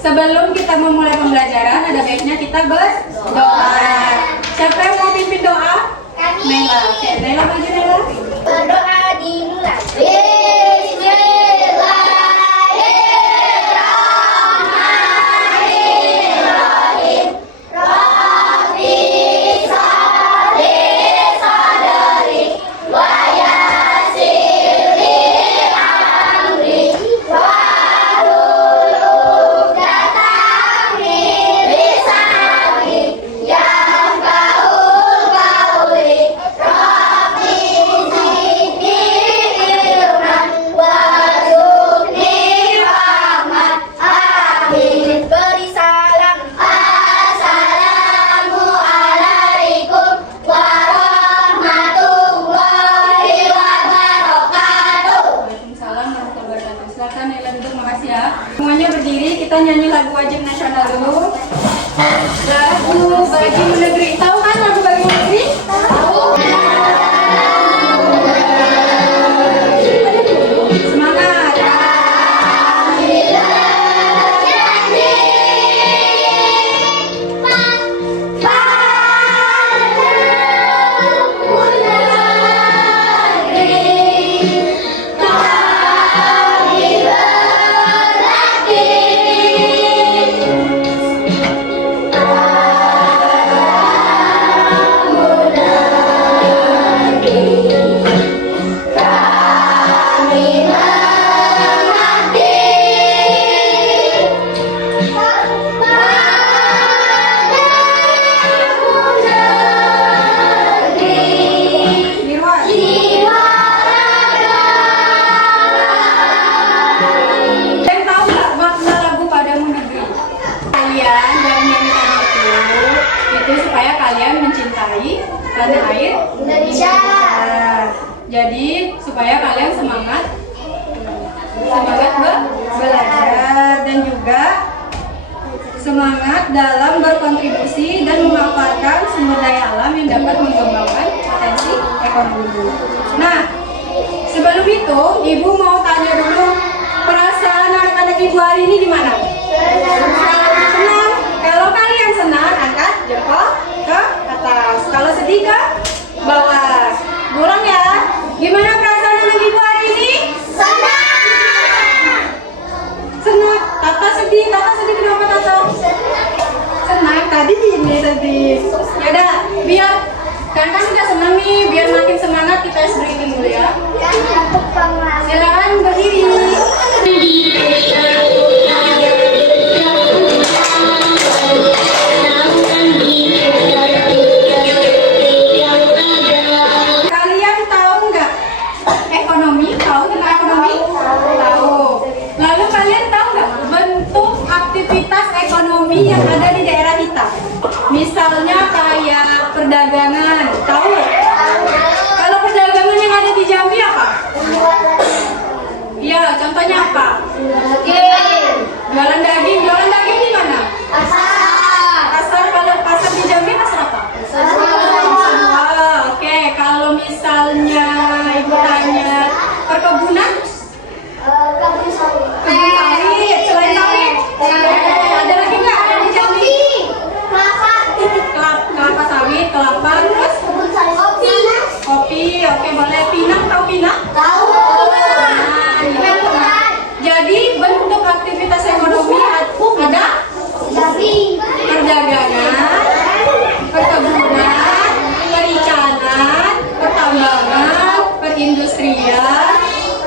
sebelum kita memulai pembelajaran, ada baiknya kita berdoa. Siapa yang mau pimpin doa? Nela. Oke, Nela maju Nela. Berdoa dimulai. Semuanya berdiri, kita nyanyi lagu wajib nasional dulu. Lagu Bagimu Negeri. Tahu kan lagu Bagimu Negeri? Tahu. Semangat. Supaya kalian mencintai tanah air Indonesia. Jadi supaya kalian semangat belajar dan juga semangat dalam berkontribusi dan memanfaatkan sumber daya alam yang dapat mengembangkan potensi ekonomi. Nah, sebelum itu Ibu mau tanya dulu, perasaan anak-anak Ibu hari ini gimana? Senang. Kalau kalian senang, angkat jempol ke atas. Kalau sedih ke bawah. Ulang ya. Gimana perasaan anak Ibu hari ini? Senang. Senang. Tata sedih. Tata sedih kenapa Tata? Senang. Tadi ini sedih. Yaudah, biar kan sudah senang nih, biar makin semangat kita breathing dulu ya. Silakan berdiri. Yang ada di daerah kita, misalnya kayak perdagangan, tahu? Kalau perdagangan yang ada di Jambi apa? Iya, contohnya apa? Jualan daging di mana? Pasar. Kalau pasar di Jambi pasar apa? Oke, kalau misalnya Ibu tanya perkebunan? Kebun sawit. Selain sawit, ada lagi nggak? Kelapa sawit, kelapa, terus kopi, oke boleh. Pinang, tahu pinang? Tahu. Jadi bentuk aktivitas ekonomi ada perdagangan, perkebunan, perikanan, pertambangan, perindustrian,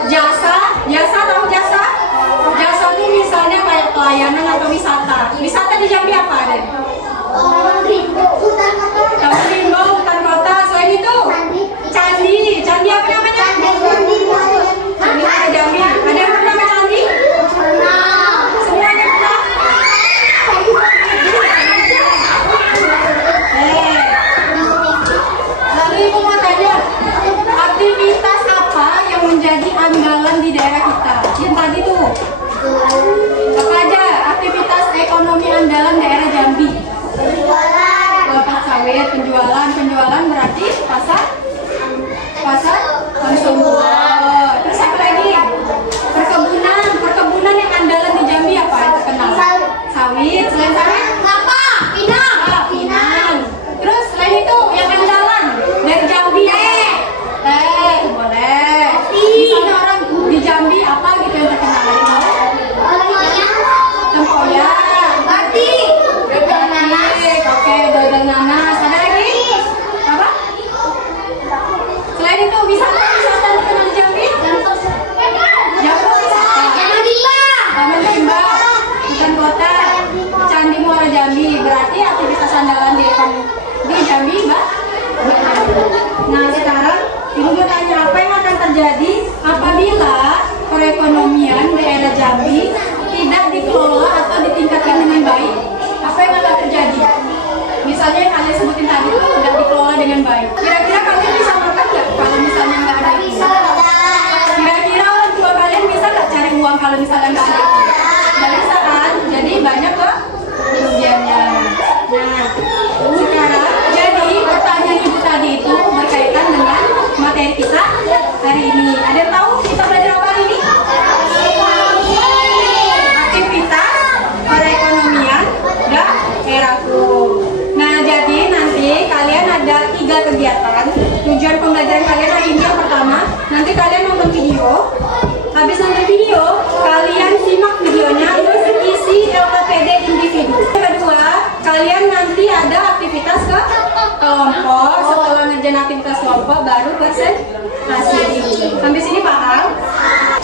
jasa tahu jasa? Jasa itu misalnya kayak pelayanan atau wisata. Wisata di Jambi apa ada? Taman Rimbo, hutan kota. Selain itu, candi apa namanya? Candi ada Jambi. Ada yang pernah ke candi? Semuanya pernah? Lalu Ibu mau tanya, aktivitas apa yang menjadi andalan di daerah kita? Yang tadi tuh, apa aja aktivitas ekonomi andalan daerah Jambi? Apa jadi apabila perekonomian daerah Jambi tidak dikelola atau ditingkatkan dengan baik, apa yang akan terjadi? Misalnya yang kalian sebutin tadi itu tidak dikelola dengan baik. Kira-kira kalian bisa makan nggak kalau misalnya nggak ada itu? Kira-kira orang tua kalian bisa nggak cari uang kalau misalnya nggak ada itu? Nggak bisa kan? Jadi banyak kok kerugiannya. Nah, sekarang jadi pertanyaan ibu tadi itu berkaitan dengan materi kita hari ini. Ada yang tahu kita belajar apa hari ini? Aktivitas perekonomian daerahku. Nah, jadi nanti kalian ada 3 kegiatan. Tujuan pembelajaran kalian hari ini yang pertama, nanti kalian nonton video. Habis nonton video, kalian simak videonya, terus isi LKPD individu. Yang kedua, kalian nanti ada aktivitas ke kelompok. Setelah ngerjain aktivitas kelompok, baru presentasi. Sampai sini paham?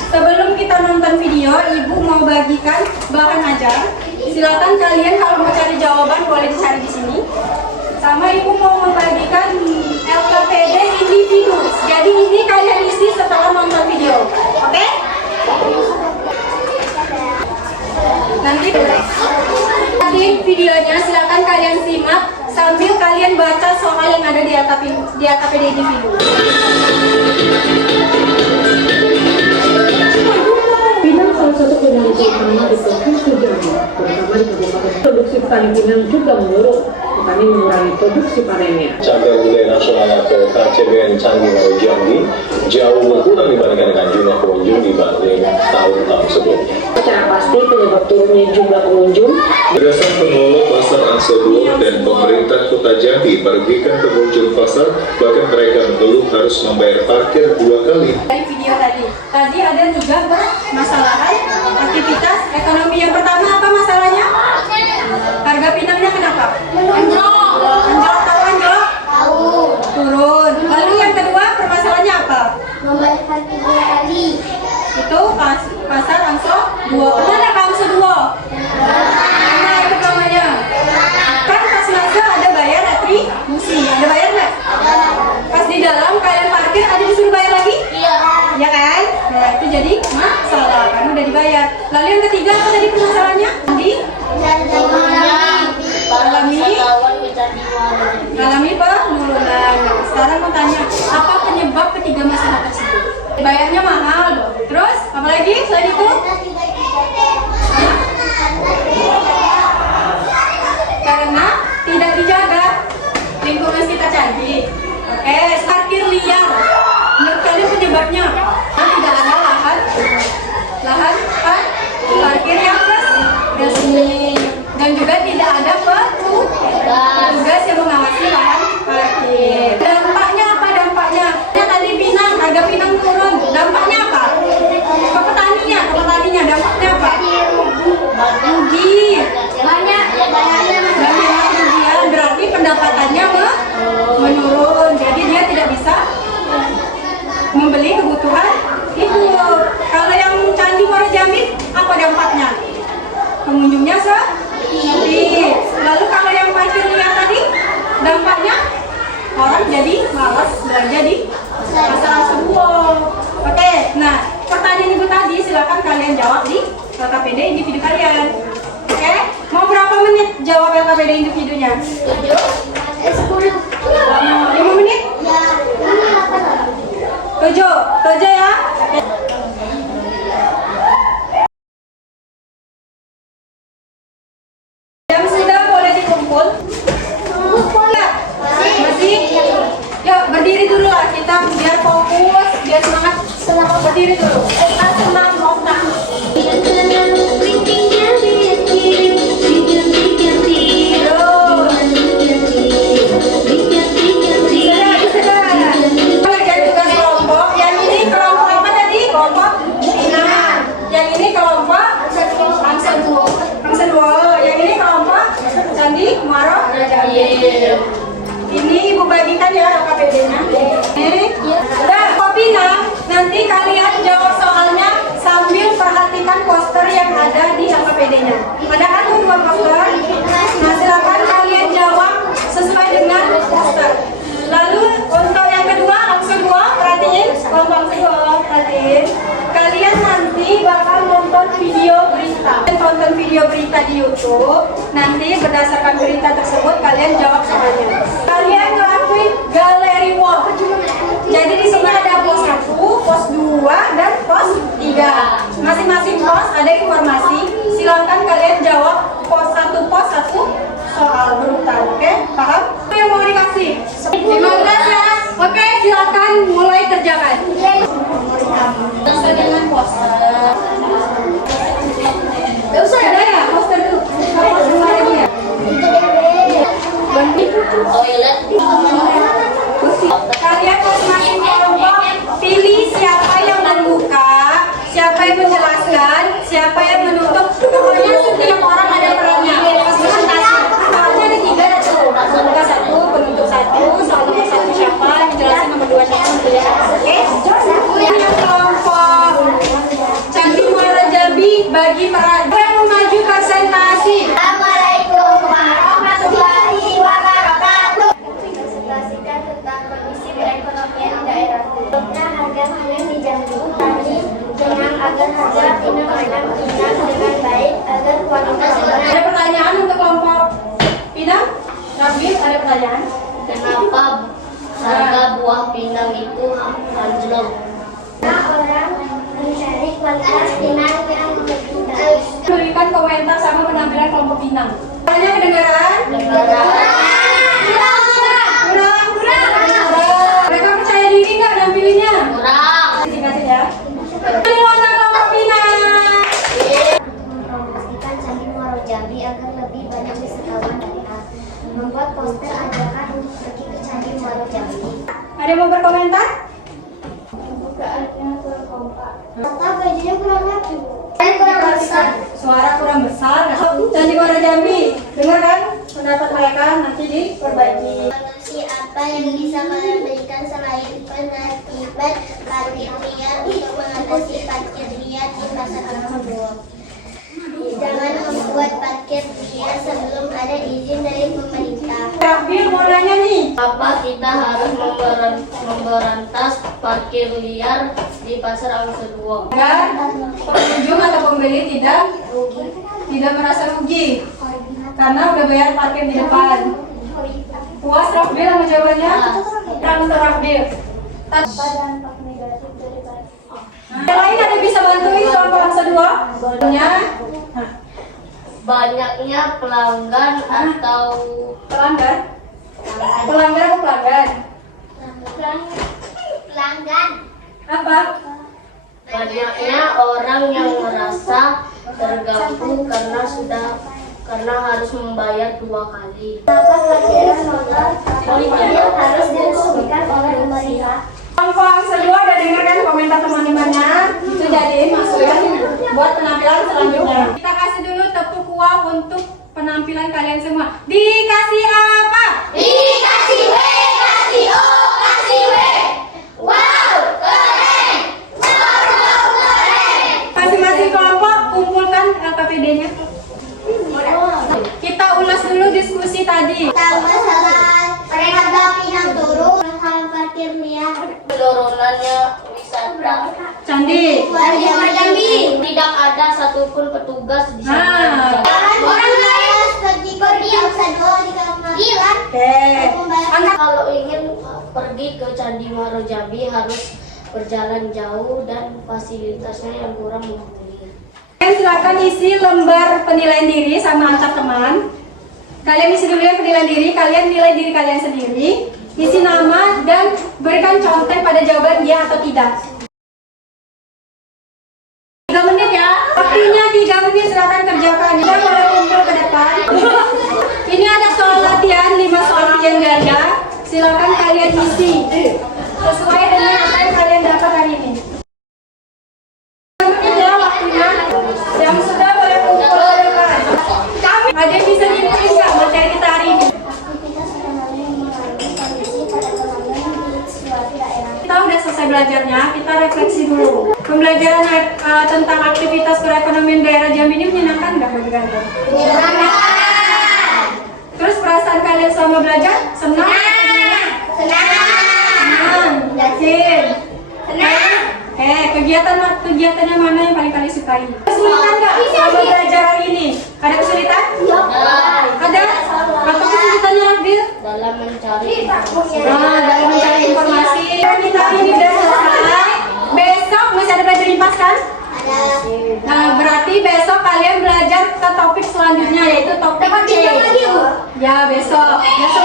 Sebelum kita nonton video, ibu mau bagikan bahan ajar. Silakan kalian kalau mau cari jawaban boleh dicari di sini. Sama ibu mau membagikan LKPD individu. Jadi ini kalian isi setelah nonton video. Oke? Nanti videonya silakan kalian simak sambil kalian baca soal yang ada di LKPD individu. Pinang salah satu penyanyi utama di Provinsi Jambi, terutama di Kabupaten. Produksi petani Pinang juga menurun, petani mengurangi produksi panennya. Cagar budaya nasional atau KCBN Candi Muaro Jambi jauh berkurang dibandingkan dengan jumlah pengunjung dibanding tahun-tahun sebelumnya. Secara pasti penyebab turunnya jumlah pengunjung. Berdasarkan pengelola pasar Angsa 2 dan pemerintah Kota Jambi merugikan pengunjung pasar, bahkan mereka mengeluh harus membayar parkir 2 kali. Dari video tadi ada 3 permasalahan aktivitas ekonomi. Yang pertama apa masalahnya? Harga pinangnya kenapa? Anjlok tahu anjlok? Turun. Lalu yang kedua permasalahannya apa? Membayar parkir 2 kali. Itu pasar Angsa 2. Pernah nggak ke Angsa 2? Mana itu namanya? Kan pas masuk ada bayar retribusi. Ada bayar nggak? Pas di dalam kalian parkir ada disuruh bayar lagi? Iya. Ya kan? Nah itu jadi masalah karena udah dibayar. Lalu yang ketiga apa tadi permasalahannya? Mengalami penurunan. Sekarang mau tanya, apa penyebab ketiga masalah tersebut? Bayarnya mahal dong. Terus apa lagi selain itu? Karena tidak dijaga lingkungan kita cantik. Oke, parkir liar. Menurut kalian penyebabnya? Tidak ada lahan parkir yang resmi, dan juga tidak ada petugas yang mengawasi lahan parkir. Dampaknya apa? Dampaknya tadi harga pinang turun. Dampaknya apa? Ke petaninya dampaknya apa? Rugi. Banyak kerugian, berarti pendapatannya menurun. Jadi dia tidak bisa membeli kebutuhan hidup. Kalau yang Candi Muaro Jambi, apa dampaknya? Pengunjungnya sepi. Lalu kalau yang parkir liar tadi, dampaknya orang jadi malas belanja di pasar Angsa 2. Oke, nah pertanyaan ibu tadi silakan kalian jawab di LKPD individu kalian. Oke, mau berapa menit jawab LKPD individunya? 10. 5 menit? Ya. 7 ya. Yang sudah boleh dikumpul? Masih? Yuk berdiri dulu lah kita biar fokus, biar semangat. Berdiri dulu. Senang lompat. Ini ibu bagikan ya LKPD-nya. Udah, Pinang, nanti kalian jawab soalnya sambil perhatikan poster yang ada di LKPD-nya. Ada kan 2 poster? Nah, silakan kalian jawab sesuai dengan poster. Lalu untuk yang kedua, langsung 2, perhatiin kelompok 2. nonton video berita di YouTube, nanti berdasarkan berita tersebut kalian jawab soalnya. Kalian ngelakuin galeri walk. Jadi di sini ada pos 1, pos 2, dan pos 3. Masing-masing pos ada informasi. Silakan kalian jawab pos 1 soal berurutan. Oke? Paham? Apa yang mau dikasih? 15 ya. Oke, silakan mulai kerjakan. Dengan poster. Gak usah ada ya, poster dulu. Poster dulu lagi ya. Kalian masing-masing kelompok pilih siapa yang membuka, siapa yang menjelaskan, siapa yang menutup. Pokoknya setiap orang ada perannya. Presentasi. Soalnya ada 3 dan membuka 1, penutup 1, soal nomor 1 siapa, yang jelasin nomor 2 siapa, nomor 3 siapa. Oke? Yang kelompok Candi Muara Jambi bagi peran. Yang maju presentasi. Assalamualaikum warahmatullahi wabarakatuh. Presentasikan tentang kondisi perekonomian daerah. Tentang harga-harga di Jambi tadi dengan agar harga pinang dengan baik agar kualitas. Ada pertanyaan untuk kelompok Pinang? Nabil, ada pertanyaan? Kenapa harga buah pinang itu anjlok? Orang mencari kualitas pinang yang lebih baik. Berikan komentar sama penampilan kelompok Pinang. Pertanyaan kedengaran? Kurang. Mereka percaya diri nggak nampilinnya? Kurang. Kasih ya. Penguasa kelompok Pinang. Mempromosikan Candi Muara Jambi agar lebih banyak wisatawan melihat. Membuat poster ajakan untuk pergi ke Candi Muara Jambi. Ada yang mau berkomentar? Pembukaannya kurang kompak. Kata bajunya kurang rapi. Kurang besar. Suara kurang besar. Candi Muara Jambi, dengar kan? Pendapat mereka nanti diperbaiki. Solusi apa yang bisa kalian berikan selain penertiban parkir liar untuk mengatasi parkir liar di pasar Angkebor? Jangan membuat parkir liar sebelum ada izin dari pemerintah. Nabil mau nanya nih. Apa kita harus memberantas parkir liar di pasar Angkebor? Agar pengunjung atau pembeli tidak merasa rugi karena udah bayar parkir di depan. Puas Rafbil sama jawabannya? Kurang untuk Rafbil. Yang lain ada bisa bantuin soal bahasa 2? Banyaknya pelanggan atau Pelanggan? Pelanggan apa pelanggan? Pelanggan. Apa? banyaknya orang yang merasa terganggu karena harus membayar 2 kali. Kenapa parkiran motor harus diresmikan oleh pemerintah? Kelompok kedua udah denger kan komentar teman-temannya? Itu jadiin masukan buat penampilan selanjutnya. Kita kasih dulu tepuk kuah untuk penampilan kalian semua. Dikasih apa? Dikasih W, kasih O, kasih W. Wow, keren. Wow, keren. Masing-masing kelompok kumpulkan KPD-nya. Kita ulas dulu diskusi tadi. Tahu masalah harga pinang turun, masalah parkir liar. Penurunannya wisata Candi. Muara Jambi. tidak ada satupun petugas di sana. Orang harus pergi bisa doang di kamar. Gila. Oke. Kalau ingin pergi ke Candi Muara Jambi harus berjalan jauh dan fasilitasnya yang kurang memenuhi. Kalian silakan isi lembar penilaian diri sama antar teman. Kalian isi dulu ya penilaian diri, kalian nilai diri kalian sendiri, isi nama dan berikan contek pada jawaban ya atau tidak. 3 menit ya, waktunya 3 menit, silakan kerjakan. Kita mulai kumpul ke depan. Ini ada soal latihan, 5 soal ujian ganda. Silakan kalian isi sesuai dengan apa yang kalian dapat hari ini. 3 menit ya waktunya. Yang sudah boleh kumpul ke depan. Ada yang bisa diikuti nggak materi kita hari ini? Aktivitas ekonomi mengalami kondisi perekonomian di suatu daerah. Kita udah selesai belajarnya, kita refleksi dulu. Pembelajaran tentang aktivitas perekonomian daerah Jambi ini menyenangkan nggak bagi kalian? Terus perasaan kalian selama belajar? Senang? Senang. Yakin? Senang. Oke, kegiatannya mana yang paling kalian sukai? Kesulitan nggak selama belajar hari ini? Ada kesulitan? Ada? Apa kesulitannya, Rabbil? Dalam mencari Dalam mencari informasi. Kita ini udah selesai. Besok masih ada belajar IPAS kan? Nah, berarti besok kalian belajar ke topik selanjutnya, yaitu topik C. Ya, besok. Besok